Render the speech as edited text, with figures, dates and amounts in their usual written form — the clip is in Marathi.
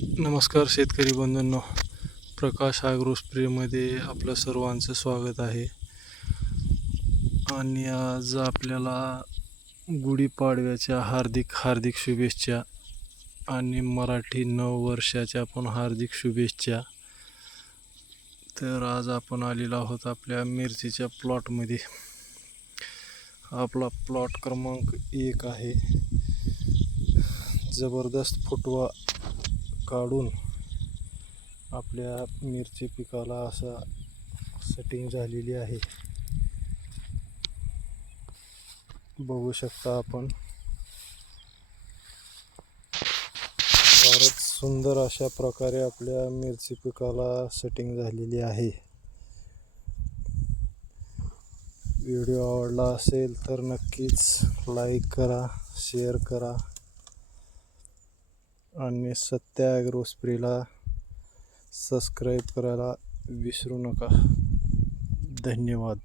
नमस्कार शेतकरी बंधूंनो, प्रकाश ॲग्रो स्प्रेमध्ये आपलं सर्वांचं स्वागत आहे. आणि आज आपल्याला गुढीपाडव्याच्या हार्दिक हार्दिक शुभेच्छा आणि मराठी नववर्षाच्या पण हार्दिक शुभेच्छा. तर आज आपण आलेलो आहोत आपल्या मिरचीच्या प्लॉटमध्ये. आपला प्लॉट क्रमांक 1 आहे. जबरदस्त फुटवा काढून आपल्या मिरची पिकाला असा सेटिंग झालेली आहे. बघू शकता आपण. फारच सुंदर अशा प्रकारे आपल्या मिरची पिकाला सेटिंग झालेली आहे. व्हिडिओ आवडला असेल तर नक्कीच लाईक करा, शेअर करा आणि सत्य ॲग्रो स्प्रेला सबस्क्राईब करायला विसरू नका. धन्यवाद.